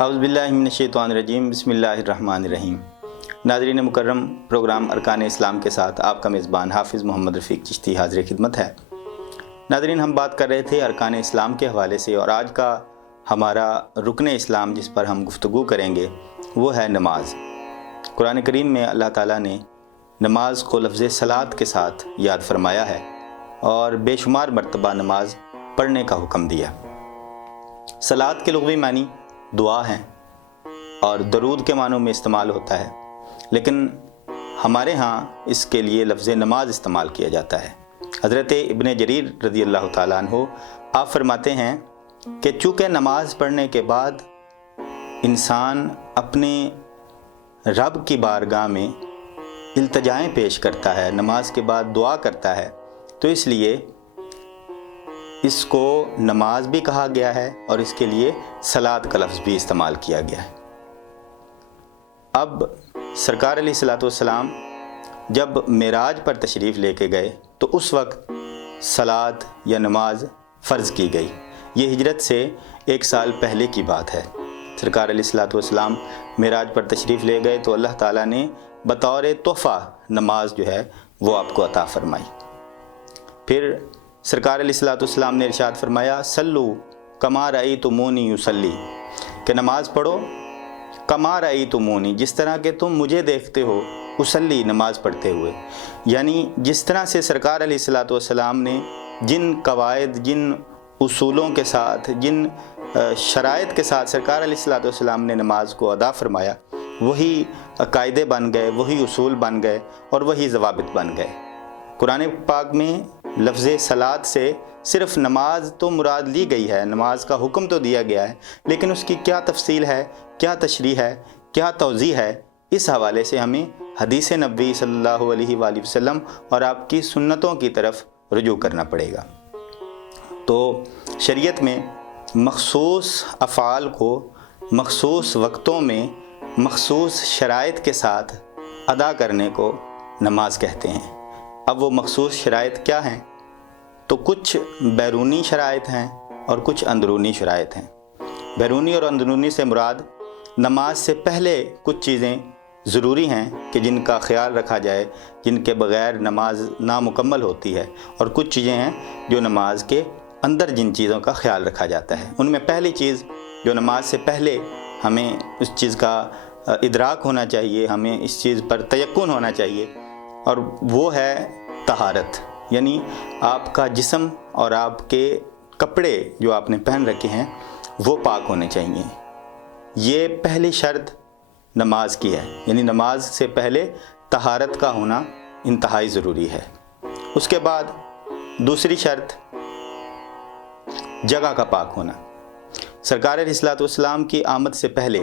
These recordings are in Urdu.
اعوذ باللہ من الشیطان الرجیم، بسم اللہ الرحمن الرحیم۔ ناظرین مکرم، پروگرام ارکان اسلام کے ساتھ آپ کا میزبان حافظ محمد رفیق چشتی حاضر خدمت ہے۔ ناظرین، ہم بات کر رہے تھے ارکان اسلام کے حوالے سے، اور آج کا ہمارا رکن اسلام جس پر ہم گفتگو کریں گے وہ ہے نماز۔ قرآن کریم میں اللہ تعالیٰ نے نماز کو لفظ صلاۃ کے ساتھ یاد فرمایا ہے اور بے شمار مرتبہ نماز پڑھنے کا حکم دیا۔ صلاۃ کے لغوی معنی دعا ہیں اور درود کے معنوں میں استعمال ہوتا ہے، لیکن ہمارے ہاں اس کے لیے لفظ نماز استعمال کیا جاتا ہے۔ حضرت ابن جریر رضی اللہ تعالیٰ عنہ آپ فرماتے ہیں کہ چونکہ نماز پڑھنے کے بعد انسان اپنے رب کی بارگاہ میں التجائیں پیش کرتا ہے، نماز کے بعد دعا کرتا ہے، تو اس لیے اس کو نماز بھی کہا گیا ہے اور اس کے لیے صلاۃ کا لفظ بھی استعمال کیا گیا ہے۔ اب سرکار علیہ الصلوۃ والسلام جب معراج پر تشریف لے کے گئے تو اس وقت صلاۃ یا نماز فرض کی گئی۔ یہ ہجرت سے 1 سال پہلے کی بات ہے۔ سرکار علیہ الصلوۃ والسلام معراج پر تشریف لے گئے تو اللہ تعالیٰ نے بطور تحفہ نماز جو ہے وہ آپ کو عطا فرمائی۔ پھر سرکار علیہ الصلوۃ والسلام نے ارشاد فرمایا، سلو کما رأیتمونی یصلی، کہ نماز پڑھو کما رأیتمونی، جس طرح کہ تم مجھے دیکھتے ہو، اصلی، نماز پڑھتے ہوئے، یعنی جس طرح سے سرکار علیہ الصلوۃ والسلام نے جن قواعد، جن اصولوں کے ساتھ، جن شرائط کے ساتھ سرکار علیہ الصلوۃ والسلام نے نماز کو ادا فرمایا، وہی قاعدے بن گئے، وہی اصول بن گئے اور وہی ضوابط بن گئے۔ قرآن پاک میں لفظ صلاۃ سے صرف نماز تو مراد لی گئی ہے، نماز کا حکم تو دیا گیا ہے، لیکن اس کی کیا تفصیل ہے، کیا تشریح ہے، کیا توضیح ہے، اس حوالے سے ہمیں حدیث نبوی صلی اللہ علیہ وآلہ وسلم اور آپ کی سنتوں کی طرف رجوع کرنا پڑے گا۔ تو شریعت میں مخصوص افعال کو مخصوص وقتوں میں مخصوص شرائط کے ساتھ ادا کرنے کو نماز کہتے ہیں۔ اب وہ مخصوص شرائط کیا ہیں؟ تو کچھ بیرونی شرائط ہیں اور کچھ اندرونی شرائط ہیں۔ بیرونی اور اندرونی سے مراد نماز سے پہلے کچھ چیزیں ضروری ہیں کہ جن کا خیال رکھا جائے، جن کے بغیر نماز نامکمل ہوتی ہے، اور کچھ چیزیں ہیں جو نماز کے اندر جن چیزوں کا خیال رکھا جاتا ہے۔ ان میں پہلی چیز جو نماز سے پہلے ہمیں اس چیز کا ادراک ہونا چاہیے، ہمیں اس چیز پر تیقن ہونا چاہیے، اور وہ ہے طہارت، یعنی آپ کا جسم اور آپ کے کپڑے جو آپ نے پہن رکھے ہیں وہ پاک ہونے چاہیے۔ یہ پہلی شرط نماز کی ہے، یعنی نماز سے پہلے طہارت کا ہونا انتہائی ضروری ہے۔ اس کے بعد دوسری شرط جگہ کا پاک ہونا۔ سرکار علیہ الصلوۃ والسلام کی آمد سے پہلے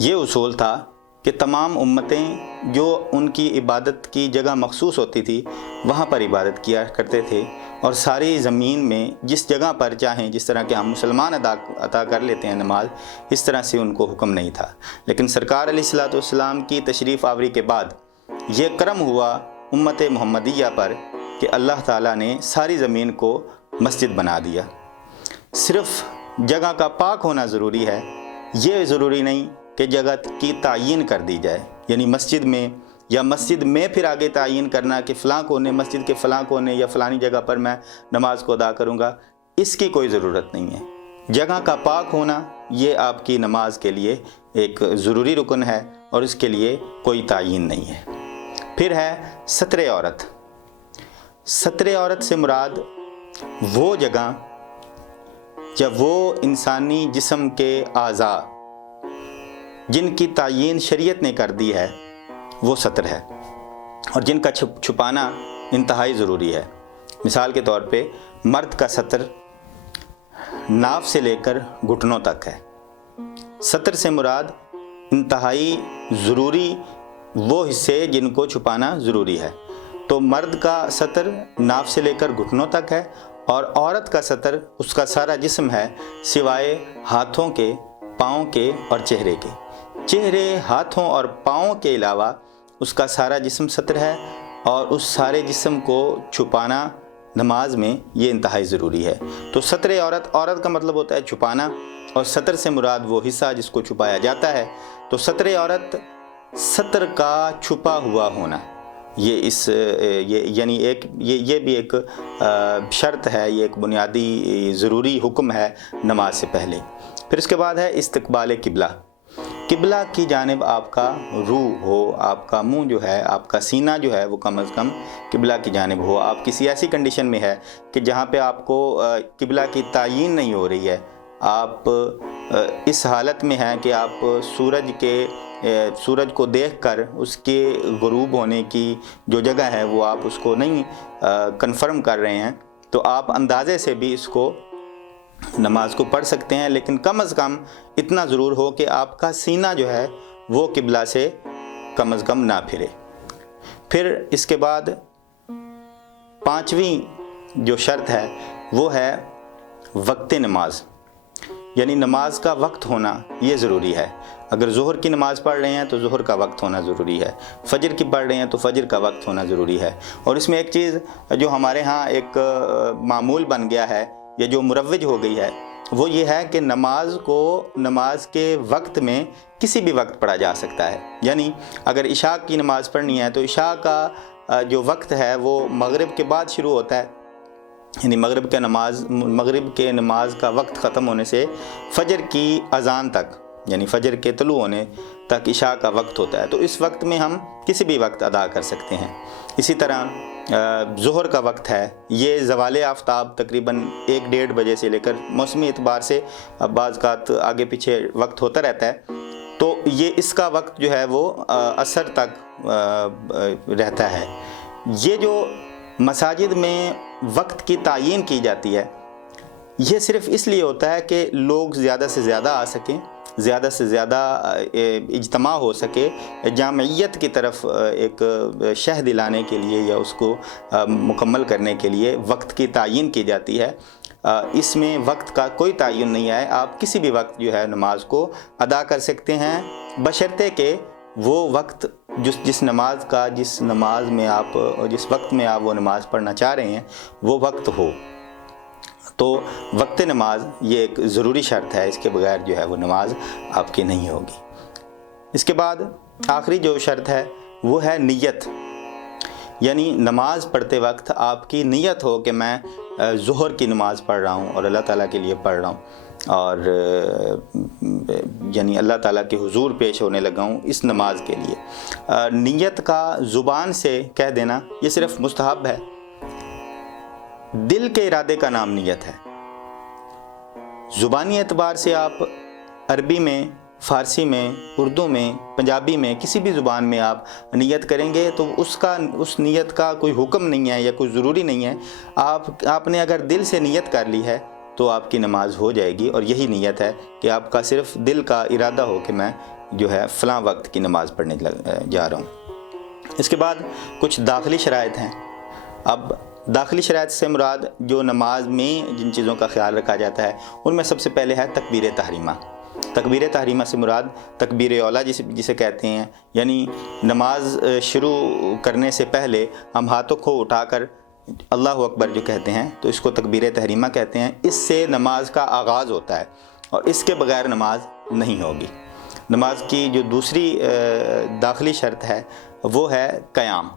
یہ اصول تھا کہ تمام امتیں جو ان کی عبادت کی جگہ مخصوص ہوتی تھی وہاں پر عبادت کیا کرتے تھے، اور ساری زمین میں جس جگہ پر چاہیں، جس طرح کہ ہم مسلمان ادا کر لیتے ہیں نماز، اس طرح سے ان کو حکم نہیں تھا۔ لیکن سرکار علیہ الصلوۃ والسلام کی تشریف آوری کے بعد یہ کرم ہوا امت محمدیہ پر کہ اللہ تعالیٰ نے ساری زمین کو مسجد بنا دیا۔ صرف جگہ کا پاک ہونا ضروری ہے، یہ ضروری نہیں کہ جگہ کی تعیین کر دی جائے، یعنی مسجد میں یا مسجد میں پھر آگے تعیین کرنا کہ فلاں کونے، مسجد کے فلاں کونے یا فلانی جگہ پر میں نماز کو ادا کروں گا، اس کی کوئی ضرورت نہیں ہے۔ جگہ کا پاک ہونا یہ آپ کی نماز کے لیے ایک ضروری رکن ہے اور اس کے لیے کوئی تعیین نہیں ہے۔ پھر ہے ستر عورت۔ ستر عورت سے مراد وہ جگہ یا وہ انسانی جسم کے اعضاء جن کی تعیین شریعت نے کر دی ہے وہ ستر ہے، اور جن کا چھپانا انتہائی ضروری ہے۔ مثال کے طور پہ مرد کا ستر ناف سے لے کر گھٹنوں تک ہے۔ ستر سے مراد انتہائی ضروری وہ حصے جن کو چھپانا ضروری ہے۔ تو مرد کا ستر ناف سے لے کر گھٹنوں تک ہے، اور عورت کا ستر اس کا سارا جسم ہے سوائے ہاتھوں کے، پاؤں کے اور چہرے کے۔ چہرے، ہاتھوں اور پاؤں کے علاوہ اس کا سارا جسم ستر ہے، اور اس سارے جسم کو چھپانا نماز میں یہ انتہائی ضروری ہے۔ تو ستر عورت کا مطلب ہوتا ہے چھپانا، اور ستر سے مراد وہ حصہ جس کو چھپایا جاتا ہے۔ تو ستر عورت ستر کا چھپا ہوا ہونا، یہ بھی ایک شرط ہے، یہ ایک بنیادی ضروری حکم ہے نماز سے پہلے۔ پھر اس کے بعد ہے استقبال قبلہ کی جانب آپ کا روح ہو، آپ کا منہ جو ہے، آپ کا سینہ جو ہے وہ کم از کم قبلہ کی جانب ہو۔ آپ کسی ایسی کنڈیشن میں ہے کہ جہاں پہ آپ کو قبلہ کی تعیین نہیں ہو رہی ہے، آپ اس حالت میں ہیں کہ آپ سورج کو دیکھ کر اس کے غروب ہونے کی جو جگہ ہے وہ آپ اس کو نہیں کنفرم کر رہے ہیں، تو آپ اندازے سے بھی اس کو نماز کو پڑھ سکتے ہیں، لیکن کم از کم اتنا ضرور ہو کہ آپ کا سینہ جو ہے وہ قبلہ سے کم از کم نہ پھرے۔ پھر اس کے بعد پانچویں جو شرط ہے وہ ہے وقت نماز، یعنی نماز کا وقت ہونا یہ ضروری ہے۔ اگر ظہر کی نماز پڑھ رہے ہیں تو ظہر کا وقت ہونا ضروری ہے، فجر کی پڑھ رہے ہیں تو فجر کا وقت ہونا ضروری ہے۔ اور اس میں ایک چیز جو ہمارے ہاں ایک معمول بن گیا ہے، یہ جو مروج ہو گئی ہے، وہ یہ ہے کہ نماز کے وقت میں کسی بھی وقت پڑھا جا سکتا ہے۔ یعنی اگر عشاء کی نماز پڑھنی ہے تو عشاء کا جو وقت ہے وہ مغرب کے بعد شروع ہوتا ہے، یعنی مغرب کے نماز کا وقت ختم ہونے سے فجر کی اذان تک، یعنی فجر کے طلوع ہونے تک عشاء کا وقت ہوتا ہے۔ تو اس وقت میں ہم کسی بھی وقت ادا کر سکتے ہیں۔ اسی طرح ظہر کا وقت ہے، یہ زوال آفتاب تقریباً 1-1:30 بجے سے لے کر موسمی اعتبار سے بعض اوقات آگے پیچھے وقت ہوتا رہتا ہے، تو یہ اس کا وقت جو ہے وہ عصر تک رہتا ہے۔ یہ جو مساجد میں وقت کی تعیین کی جاتی ہے، یہ صرف اس لیے ہوتا ہے کہ لوگ زیادہ سے زیادہ آ سکیں، زیادہ سے زیادہ اجتماع ہو سکے، جامعیت کی طرف ایک شہ دلانے کے لیے یا اس کو مکمل کرنے کے لیے وقت کی تعیین کی جاتی ہے۔ اس میں وقت کا کوئی تعین نہیں ہے، آپ کسی بھی وقت جو ہے نماز کو ادا کر سکتے ہیں، بشرطے کہ وہ وقت جس نماز میں آپ جس وقت میں آپ وہ نماز پڑھنا چاہ رہے ہیں وہ وقت ہو۔ تو وقت نماز یہ ایک ضروری شرط ہے، اس کے بغیر جو ہے وہ نماز آپ کی نہیں ہوگی۔ اس کے بعد آخری جو شرط ہے وہ ہے نیت، یعنی نماز پڑھتے وقت آپ کی نیت ہو کہ میں ظہر کی نماز پڑھ رہا ہوں اور اللہ تعالیٰ کے لیے پڑھ رہا ہوں، اور یعنی اللہ تعالیٰ کے حضور پیش ہونے لگا ہوں اس نماز کے لیے۔ نیت کا زبان سے کہہ دینا یہ صرف مستحب ہے، دل کے ارادے کا نام نیت ہے۔ زبانی اعتبار سے آپ عربی میں، فارسی میں، اردو میں، پنجابی میں، کسی بھی زبان میں آپ نیت کریں گے تو اس نیت کا کوئی حکم نہیں ہے یا کوئی ضروری نہیں ہے۔ آپ نے اگر دل سے نیت کر لی ہے تو آپ کی نماز ہو جائے گی، اور یہی نیت ہے کہ آپ کا صرف دل کا ارادہ ہو کہ میں جو ہے فلاں وقت کی نماز پڑھنے جا رہا ہوں۔ اس کے بعد کچھ داخلی شرائط ہیں۔ اب داخلی شرائط سے مراد جو نماز میں جن چیزوں کا خیال رکھا جاتا ہے ان میں سب سے پہلے ہے تکبیر تحریمہ۔ تکبیر تحریمہ سے مراد تکبیر اولیٰ جسے کہتے ہیں، یعنی نماز شروع کرنے سے پہلے ہم ہاتھوں کو اٹھا کر اللہ اکبر جو کہتے ہیں تو اس کو تکبیر تحریمہ کہتے ہیں۔ اس سے نماز کا آغاز ہوتا ہے اور اس کے بغیر نماز نہیں ہوگی۔ نماز کی جو دوسری داخلی شرط ہے وہ ہے قیام۔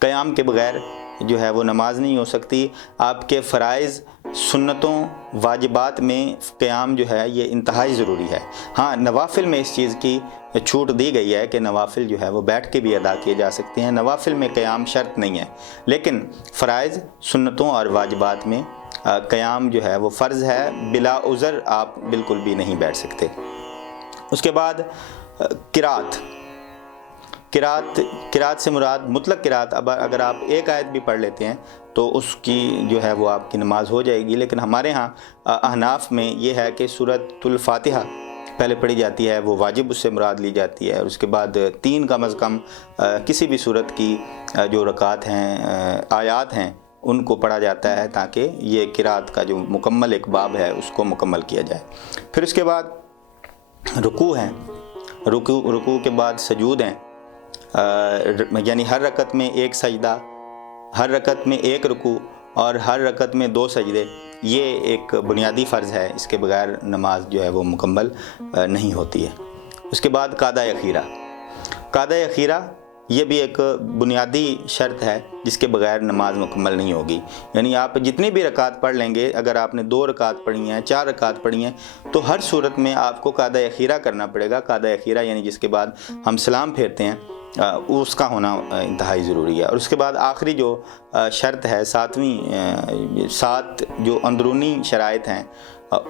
قیام کے بغیر جو ہے وہ نماز نہیں ہو سکتی۔ آپ کے فرائض، سنتوں، واجبات میں قیام جو ہے یہ انتہائی ضروری ہے۔ ہاں، نوافل میں اس چیز کی چھوٹ دی گئی ہے کہ نوافل جو ہے وہ بیٹھ کے بھی ادا کیے جا سکتے ہیں، نوافل میں قیام شرط نہیں ہے، لیکن فرائض، سنتوں اور واجبات میں قیام جو ہے وہ فرض ہے، بلا عذر آپ بالکل بھی نہیں بیٹھ سکتے۔ اس کے بعد قرات سے مراد مطلق قرات، اب اگر آپ ایک آیت بھی پڑھ لیتے ہیں تو اس کی جو ہے وہ آپ کی نماز ہو جائے گی، لیکن ہمارے ہاں احناف میں یہ ہے کہ سورۃ الفاتحہ پہلے پڑھی جاتی ہے، وہ واجب اس سے مراد لی جاتی ہے، اور اس کے بعد 3 کم از کم کسی بھی سورت کی جو رکعات ہیں، آیات ہیں، ان کو پڑھا جاتا ہے تاکہ یہ قرات کا جو مکمل ایک باب ہے اس کو مکمل کیا جائے۔ پھر اس کے بعد رکوع ہیں، رکوع کے بعد سجود ہیں، یعنی ہر رکعت میں ایک سجدہ، ہر رکعت میں ایک رکوع اور ہر رکعت میں 2 سجدے، یہ ایک بنیادی فرض ہے، اس کے بغیر نماز جو ہے وہ مکمل نہیں ہوتی ہے۔ اس کے بعد قعدہ اخیرہ، قعدہ اخیرہ یہ بھی ایک بنیادی شرط ہے جس کے بغیر نماز مکمل نہیں ہوگی۔ یعنی آپ جتنی بھی رکعت پڑھ لیں گے، اگر آپ نے 2 رکعت پڑھی ہیں، 4 رکعت پڑھی ہیں، تو ہر صورت میں آپ کو قعدہ اخیرہ کرنا پڑے گا۔ قعدہ اخیرہ یعنی جس کے بعد ہم سلام پھیرتے ہیں، اس کا ہونا انتہائی ضروری ہے۔ اور اس کے بعد آخری جو شرط ہے، 7 جو اندرونی شرائط ہیں،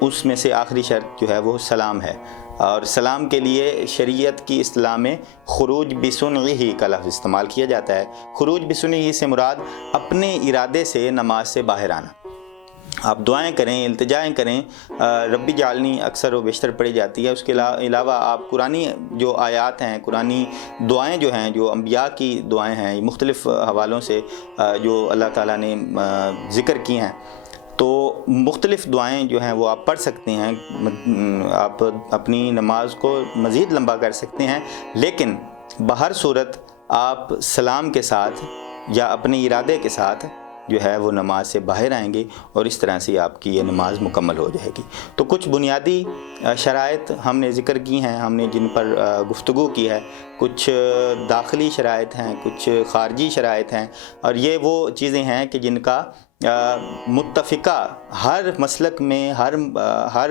اس میں سے آخری شرط جو ہے وہ سلام ہے۔ اور سلام کے لیے شریعت کی اصطلاح میں خروج بسنعہ کا لفظ استعمال کیا جاتا ہے۔ خروج بسنعہ سے مراد اپنے ارادے سے نماز سے باہر آنا۔ آپ دعائیں کریں، التجائیں کریں، ربی جعلنی اکثر و بیشتر پڑھی جاتی ہے۔ اس کے علاوہ آپ قرآنی جو آیات ہیں، قرآنی دعائیں جو ہیں، جو انبیاء کی دعائیں ہیں، مختلف حوالوں سے جو اللہ تعالیٰ نے ذکر کی ہیں، تو مختلف دعائیں جو ہیں وہ آپ پڑھ سکتے ہیں۔ آپ اپنی نماز کو مزید لمبا کر سکتے ہیں، لیکن بہر صورت آپ سلام کے ساتھ یا اپنے ارادے کے ساتھ جو ہے وہ نماز سے باہر آئیں گے، اور اس طرح سے آپ کی یہ نماز مکمل ہو جائے گی۔ تو کچھ بنیادی شرائط ہم نے ذکر کی ہیں، ہم نے جن پر گفتگو کی ہے۔ کچھ داخلی شرائط ہیں، کچھ خارجی شرائط ہیں، اور یہ وہ چیزیں ہیں کہ جن کا متفقہ ہر مسلک میں، ہر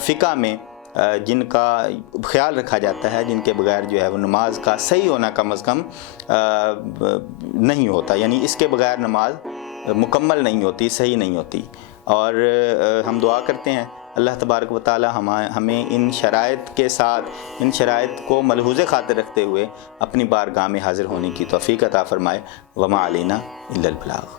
فقہ میں جن کا خیال رکھا جاتا ہے، جن کے بغیر جو ہے وہ نماز کا صحیح ہونا کم از کم نہیں ہوتا، یعنی اس کے بغیر نماز مکمل نہیں ہوتی، صحیح نہیں ہوتی۔ اور ہم دعا کرتے ہیں اللہ تبارک و تعالی ہمیں ان شرائط کے ساتھ، ان شرائط کو ملحوظ خاطر رکھتے ہوئے اپنی بارگاہ میں حاضر ہونے کی توفیق عطا فرمائے۔ وما علینا الا البلاغ۔